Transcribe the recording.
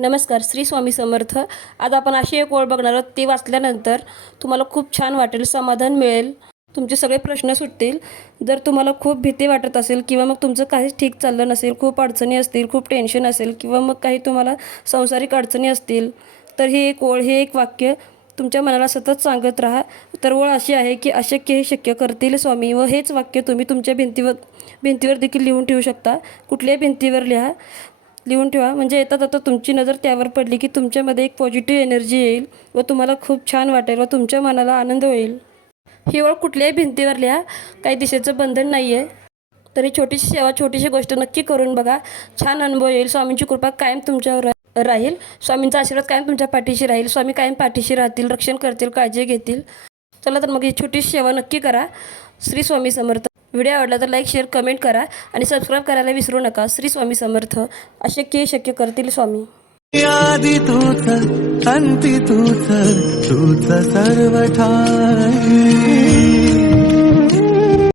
नमस्कार. श्री स्वामी समर्थ. आज आपण अशी एक ओळ बघणार आहोत. ती वाचल्यानंतर तुम्हाला खूप छान वाटेल, समाधान मिळेल, तुमचे सगळे प्रश्न सुटतील. जर तुम्हाला खूप भीती वाटत असेल किंवा मग तुमचं काहीच ठीक चाललं नसेल, खूप अडचणी असतील, खूप टेन्शन असेल किंवा मग काही तुम्हाला सांसारिक अडचणी असतील, तर ही एक ओळ, हे एक वाक्य तुमच्या मनाला सतत सांगत राहा. तर ओळ अशी आहे की अशक्य हे शक्य करतील स्वामी. व हेच वाक्य तुम्ही तुमच्या भिंतीवर देखील लिहून ठेवू शकता. कुठल्याही भिंतीवर लिहून ठेवा. म्हणजे येतात आता तुमची नजर त्यावर पडली की तुमच्यामध्ये एक पॉझिटिव्ह एनर्जी येईल व तुम्हाला खूप छान वाटेल व तुमच्या मनाला आनंद होईल. ही ओळ कुठल्याही भिंतीवर लिहा. काही दिशेचं बंधन नाही आहे. तरी छोटीशी सेवा, छोटीशी गोष्ट नक्की करून बघा. छान अनुभव येईल. स्वामींची कृपा कायम तुमच्यावर राहील. स्वामींचा आशीर्वाद कायम तुमच्या पाठीशी राहील. स्वामी कायम पाठीशी राहतील, रक्षण करतील, काळजी घेतील. चला तर मग ही छोटीशी सेवा नक्की करा. श्री स्वामी समर्थ. व्हिडिओ आवडला तर लाईक, शेअर, कमेंट करा आणि सबस्क्राईब करायला विसरू नका. श्री स्वामी समर्थ. अशक्य हे शक्य करतील स्वामी. आदि तूच अंती तूच, तूच सर्व ठाई.